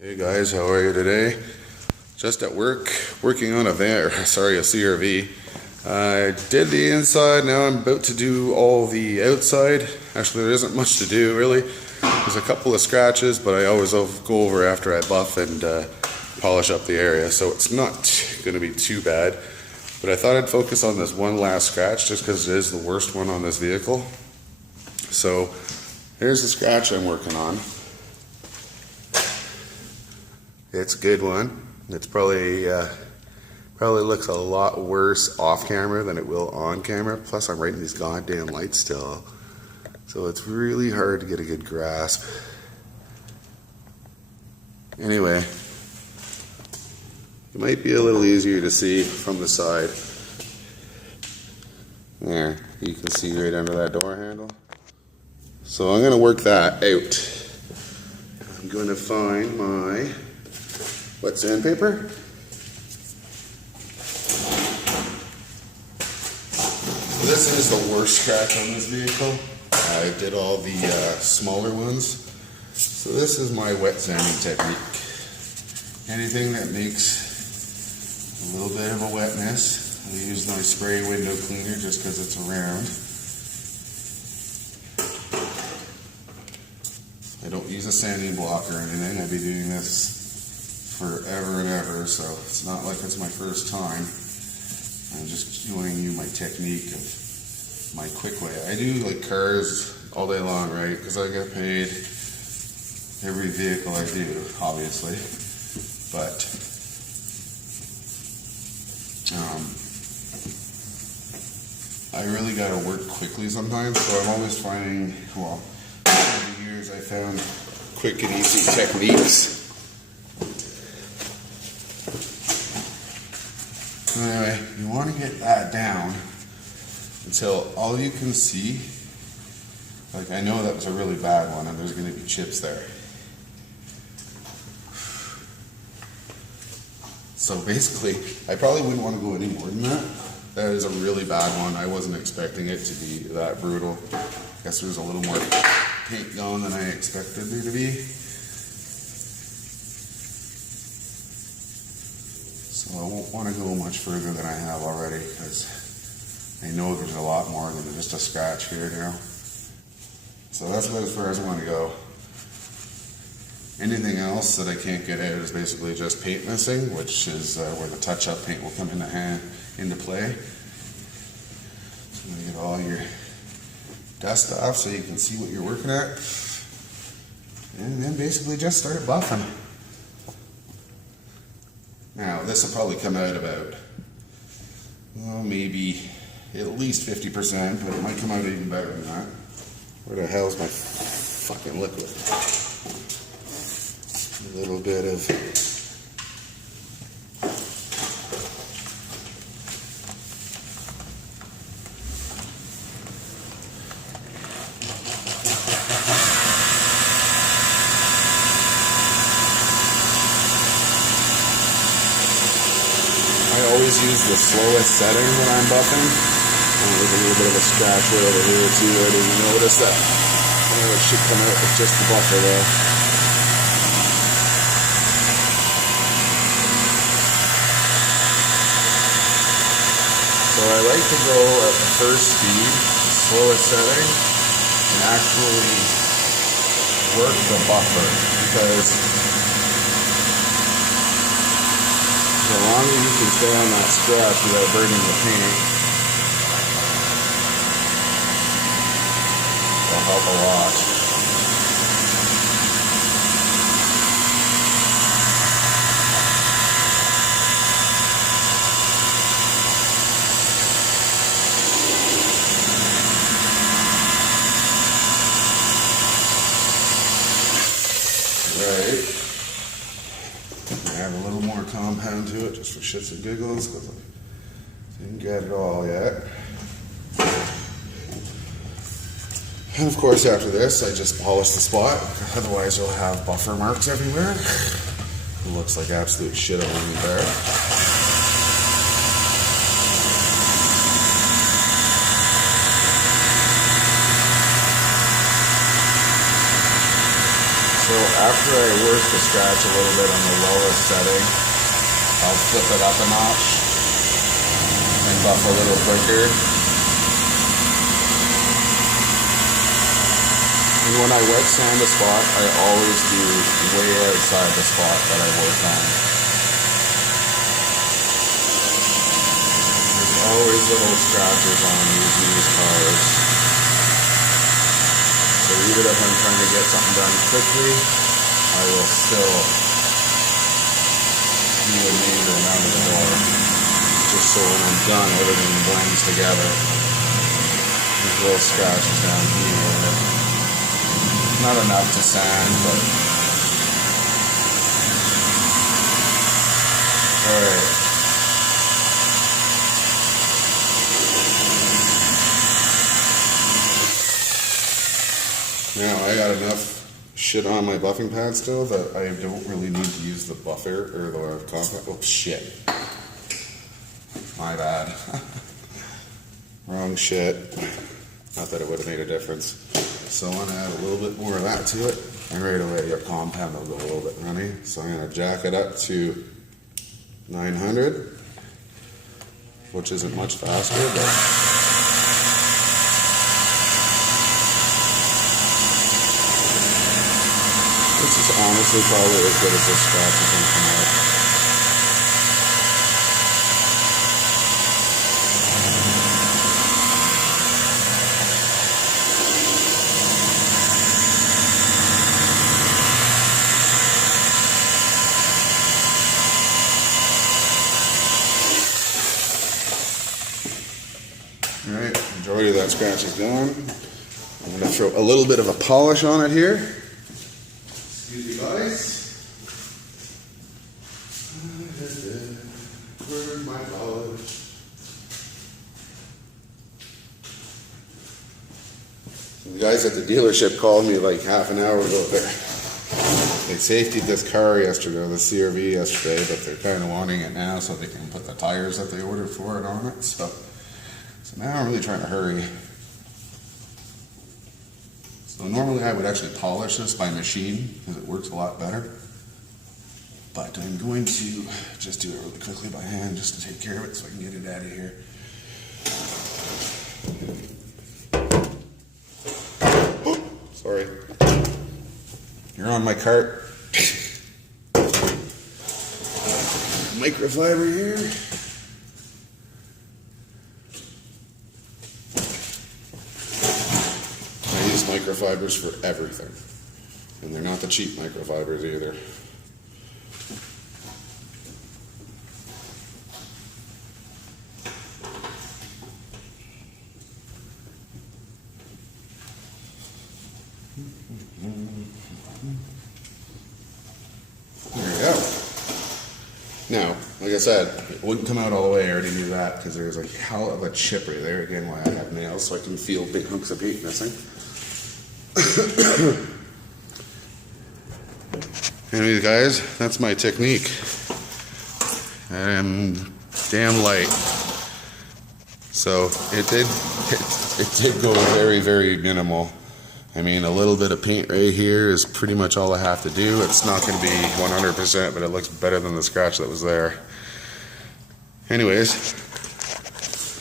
Hey guys, how are you today? Just at work, working on a CRV. I did the inside, now I'm about to do all the outside. Actually, there isn't much to do really. There's a couple of scratches, but I always go over after I buff and polish up the area, so it's not going to be too bad. But I thought I'd focus on this one last scratch just because it is the worst one on this vehicle. So here's the scratch I'm working on. It's a good one. It's probably looks a lot worse off camera than it will on camera. Plus I'm right in these goddamn lights still. So it's really hard to get a good grasp. Anyway, it might be a little easier to see from the side. There, you can see right under that door handle. So I'm going to work that out. I'm going to find my wet sandpaper. This is the worst scratch on this vehicle. I did all the smaller ones. So this is my wet sanding technique. Anything that makes a little bit of a wetness, I use my spray window cleaner just because it's around. I don't use a sanding block or anything. I've been doing this forever and ever, so it's not like it's my first time. I'm just showing you my technique of my quick way. I do like cars all day long, right? Because I get paid every vehicle I do, obviously. But I really got to work quickly sometimes, so I'm always finding, well, over the years I found quick and easy techniques. Anyway, you want to get that down until all you can see, like I know that was a really bad one and there's going to be chips there. So basically, I probably wouldn't want to go any more than that. That is a really bad one. I wasn't expecting it to be that brutal. I guess there's a little more paint gone than I expected there to be. So I won't want to go much further than I have already because I know there's a lot more than just a scratch here now. So that's about as far as I want to go. Anything else that I can't get out is basically just paint missing, which is where the touch-up paint will come into play. So you get all your dust off so you can see what you're working at. And then basically just start buffing. Now, this will probably come out about, well, maybe at least 50%, but it might come out even better than that. Where the hell's my fucking liquid? A little bit of I always use the slowest setting when I'm buffing. There's a little bit of a scratch right over here too. I didn't notice that. It should come out with just the buffer though. So I like to go at the first speed, slowest setting, and actually work the buffer because the longer you can stay on that scratch without burning the paint, it'll help a lot. Right. Add a little more compound to it just for shits and giggles because I didn't get it all yet. And of course after this I just polish the spot, otherwise you'll have buffer marks everywhere. It looks like absolute shit underneath there. So after I work the scratch a little bit on the lowest setting, I'll flip it up a notch and buff a little quicker. And when I wet sand a spot, I always do way outside the spot that I work on. There's always little scratches on these cars. So even if I'm trying to get something done quickly, I will still do a major amount of the door, just so when I'm done, everything blends together. These little scratches down here. Not enough to sand, but alright. Now I got enough shit on my buffing pad still that I don't really need to use the buffer or the compact. Oh shit. My bad. Wrong shit. Not that it would have made a difference. So I want to add a little bit more of that to it, and right away your compound will go a little bit runny. So I'm going to jack it up to 900, which isn't much faster, but this is honestly probably as good as this scratch is going to come out. Alright, majority of that scratch is gone. I'm going to throw a little bit of a polish on it here. Excuse me guys. Where's my polish? The guys at the dealership called me like half an hour ago. They safetied this car yesterday, the CRV yesterday, but they're kind of wanting it now so they can put the tires that they ordered for it on it. So now I'm really trying to hurry. So normally I would actually polish this by machine because it works a lot better. But I'm going to just do it really quickly by hand just to take care of it so I can get it out of here. Oh, sorry. You're on my cart. Microfiber here. Microfibers for everything, and they're not the cheap microfibers either. There you go. Now, like I said, it wouldn't come out all the way. I already knew that because there's a hell of a chip right there. Again, why I have nails so I can feel big hunks of paint missing. Anyways, guys, that's my technique. And damn light. So it did go very, very minimal. I mean, a little bit of paint right here is pretty much all I have to do. It's not going to be 100%, but it looks better than the scratch that was there. Anyways,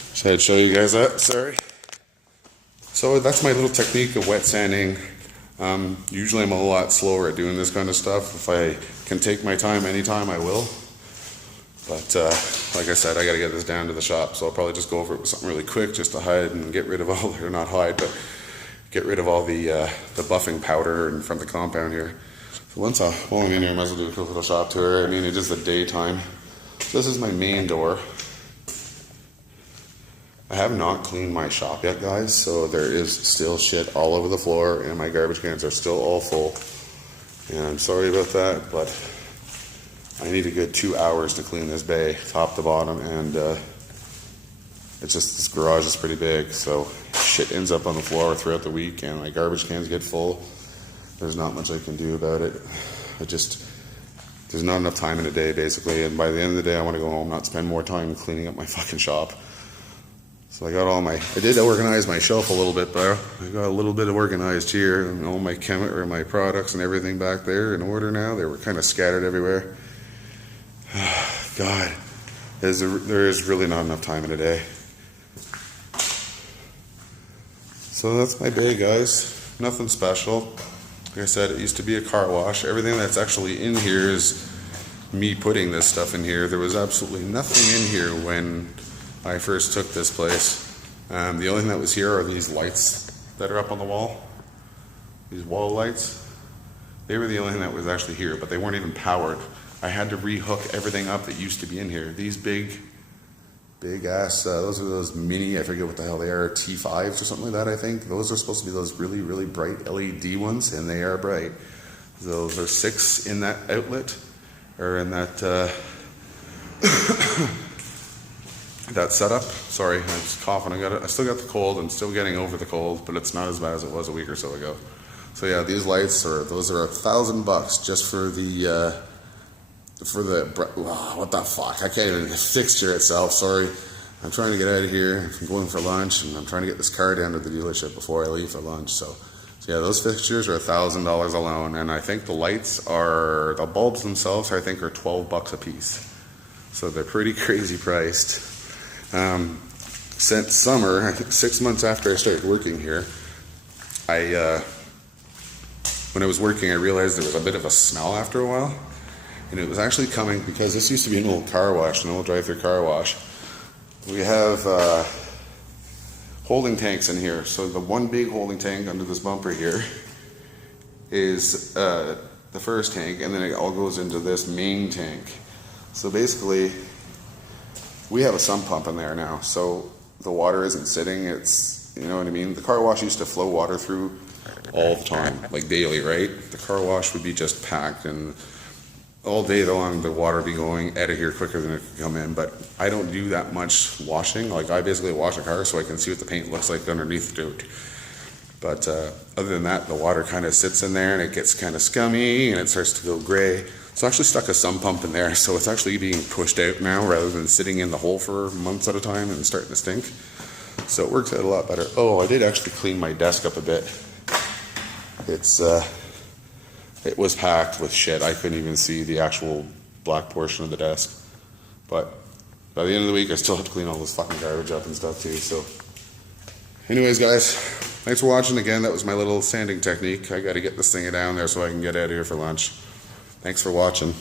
just had to show you guys that. Sorry. So that's my little technique of wet sanding. Usually I'm a lot slower at doing this kind of stuff. If I can take my time anytime, I will. But like I said, I got to get this down to the shop, so I'll probably just go over it with something really quick just to hide and get rid of all, or not hide, but get rid of all the buffing powder and from the compound here. So once while I'm in here, I might as well do a quick little shop tour. I mean, it is the daytime. So this is my main door. I have not cleaned my shop yet, guys, so there is still shit all over the floor, and my garbage cans are still all full. And I'm sorry about that, but I need a good 2 hours to clean this bay, top to bottom, and it's just, this garage is pretty big, so shit ends up on the floor throughout the week, and my garbage cans get full. There's not much I can do about it. There's not enough time in a day, basically, and by the end of the day, I want to go home, not spend more time cleaning up my fucking shop. So I got I did organize my shelf a little bit, but I got a little bit organized here, and all my products and everything back there in order now. They were kind of scattered everywhere. God, there is really not enough time in a day. So that's my day, guys. Nothing special. Like I said, it used to be a car wash. Everything that's actually in here is me putting this stuff in here. There was absolutely nothing in here when I first took this place. The only thing that was here are these lights that are up on the wall. These wall lights. They were the only thing that was actually here, but they weren't even powered. I had to rehook everything up that used to be in here. These big ass, those are those mini, I forget what the hell they are, T5s or something like that, I think. Those are supposed to be those really, really bright LED ones, and they are bright. Those are 6 in that outlet, or in that, that setup. Sorry, I'm just coughing. I still got the cold. I'm still getting over the cold, but it's not as bad as it was a week or so ago. So yeah, these lights those are $1,000 just for the, what the fuck? I can't even, the fixture itself, sorry. I'm trying to get out of here. I'm going for lunch, and I'm trying to get this car down to the dealership before I leave for lunch. So yeah, those fixtures are $1,000 alone, and I think the the bulbs themselves, I think, are $12 a piece. So they're pretty crazy priced. Since summer, I think 6 months after I started working here, when I was working, I realized there was a bit of a smell after a while. And it was actually coming because this used to be an old car wash, an old drive-through car wash. We have holding tanks in here. So the one big holding tank under this bumper here is the first tank, and then it all goes into this main tank. So basically, we have a sump pump in there now. So the water isn't sitting, it's, you know what I mean? The car wash used to flow water through all the time, like daily, right? The car wash would be just packed, and all day long the water would be going out of here quicker than it could come in. But I don't do that much washing. Like, I basically wash a car so I can see what the paint looks like underneath the dirt. But other than that, the water kind of sits in there and it gets kind of scummy and it starts to go gray. So I actually stuck a sump pump in there, so it's actually being pushed out now rather than sitting in the hole for months at a time and starting to stink. So it works out a lot better. Oh, I did actually clean my desk up a bit. It was packed with shit. I couldn't even see the actual black portion of the desk. But by the end of the week, I still had to clean all this fucking garbage up and stuff too. So anyways, guys, thanks for watching. Again, that was my little sanding technique. I got to get this thing down there so I can get out of here for lunch. Thanks for watching.